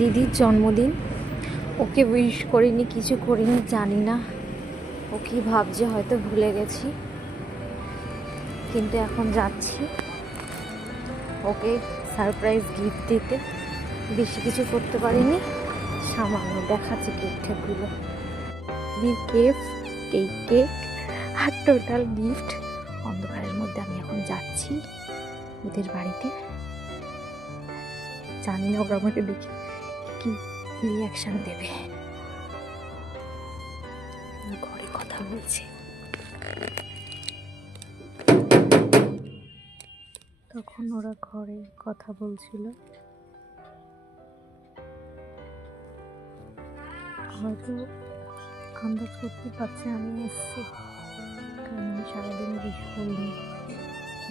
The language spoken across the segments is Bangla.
দিদির জন্মদিন, ওকে উইশ করিনি, কিছু করিনি, জানি না ও কি ভাবছে, হয়তো ভুলে গেছি। কিন্তু এখন যাচ্ছি ওকে সারপ্রাইজ গিফট দিতে। বেশি কিছু করতে পারিনি, সামান্য দেখাচ্ছি কেক ঠেকগুলো, কেক আর টোটাল গিফট। অন্ধকারের মধ্যে আমি এখন যাচ্ছি ওদের বাড়িতে। জানি না ওরা আমাকে দেখে কি রিয়াকশন দেবে। ঘরে কথা বলছি, তখন ওরা ঘরে কথা বলছিল। হয়তো আন্দাজ করতে পারছে আমি এসেছি, কারণ আমি সারাদিন বেশ করিনি,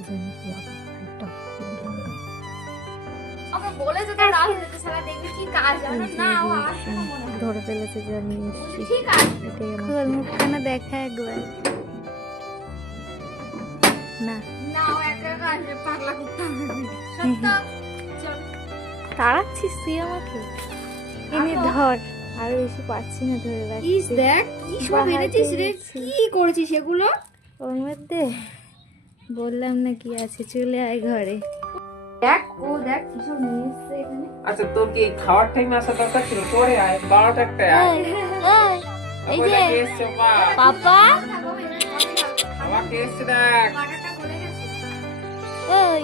জানি কি হবে। একটা ধরে ফেলেছে যে আমি এসেছি, এটাই আমার মুখখানা দেখা একবার না। তাড়াচ্ছিস তুই আমাকে, এনে ধর। আর বেশি পাচ্ছি না ধরে রাখছি। দেখ কি সব এনেছিস রে, কি করেছিস এগুলো? ওর মধ্যে বললাম না কি আছে, চলে আয় ঘরে। দেখ ও দেখ কি সব নিয়ে এসেছে এখানে। আচ্ছা তোর কি খাওয়ার টাইম আসা দরকার ছিল? পরে আয়, 12টা একটা আয়। এই যে এসছে মা, পাপা, আমাকে এসছে দেখ। বাটাটা গলে গেছে। ওই